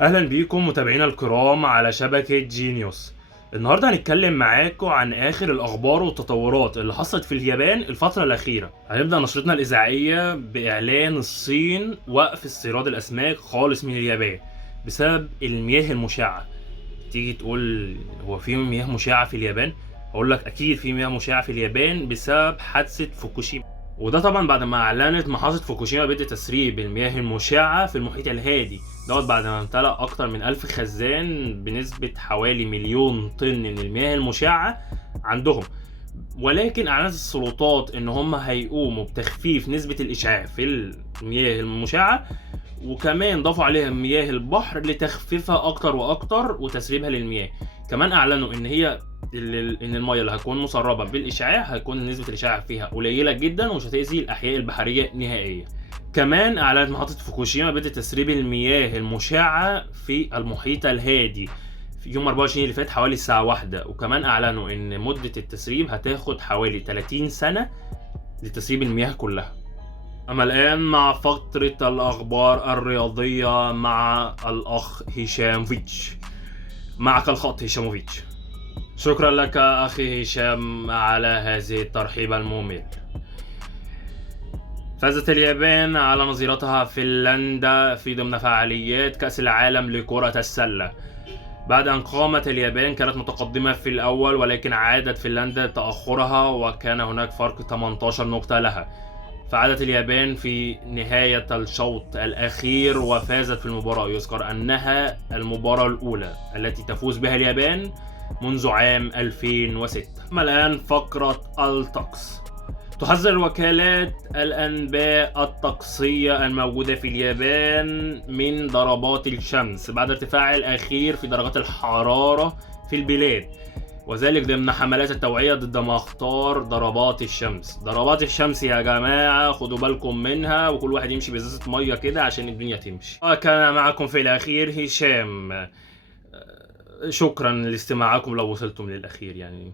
اهلا بيكم متابعينا الكرام على شبكة جينيوس. النهارده هنتكلم معاكم عن اخر الاخبار والتطورات اللي حصلت في اليابان الفترة الاخيرة. هنبدأ نشرتنا الاذاعية باعلان الصين وقف استيراد الاسماك خالص من اليابان بسبب المياه المشعة. تيجي تقول هو في مياه مشعة في اليابان؟ اقول لك اكيد في مياه مشعة في اليابان بسبب حادثة فوكوشيما، وده طبعا بعد ما اعلنت محافظة فوكوشيما بدء تسريب المياه المشعة في المحيط الهادي دوت بعد ما امتلأ اكتر من 1000 خزان بنسبة حوالي مليون طن من المياه المشعة عندهم. ولكن اعلنت السلطات ان هم هيقوموا بتخفيف نسبة الاشعاع في المياه المشعة، وكمان ضافوا عليها مياه البحر لتخفيفها اكتر واكتر وتسريبها للمياه. كمان اعلنوا ان ان المياه اللي هتكون مسربه بالاشعاع هيكون نسبه الاشعاع فيها قليله جدا ومش هتاذي الاحياء البحريه نهائيا. كمان اعلنت محطه فوكوشيما بدء تسريب المياه المشعه في المحيط الهادي في يوم 24 اللي فات حوالي الساعه 1، وكمان اعلنوا ان مده التسريب هتاخد حوالي 30 سنه لتسريب المياه كلها. أما الآن مع فترة الأخبار الرياضية مع الأخ هشاموفيتش. معك الخط هشاموفيتش. شكرا لك أخي هشام على هذه الترحيب الممل. فازت اليابان على نظيرتها فنلندا في ضمن فعاليات كأس العالم لكرة السلة. بعد أن قامت اليابان كانت متقدمة في الأول، ولكن عادت فنلندا تأخرها وكان هناك فرق 18 نقطة لها. فعادت اليابان في نهاية الشوط الأخير وفازت في المباراة. يذكر أنها المباراة الأولى التي تفوز بها اليابان منذ عام 2006. أما الآن فقرة الطقس. تحذر وكالات الأنباء الطقسية الموجودة في اليابان من ضربات الشمس بعد ارتفاع الأخير في درجات الحرارة في البلاد، وذلك ضمن حملات التوعية ضد ما اختار ضربات الشمس. ضربات الشمس يا جماعة خدوا بالكم منها، وكل واحد يمشي بإزازة مية كده عشان الدنيا تمشي. وكان معكم في الأخير هشام. شكرا لاستماعكم لو وصلتم للأخير يعني.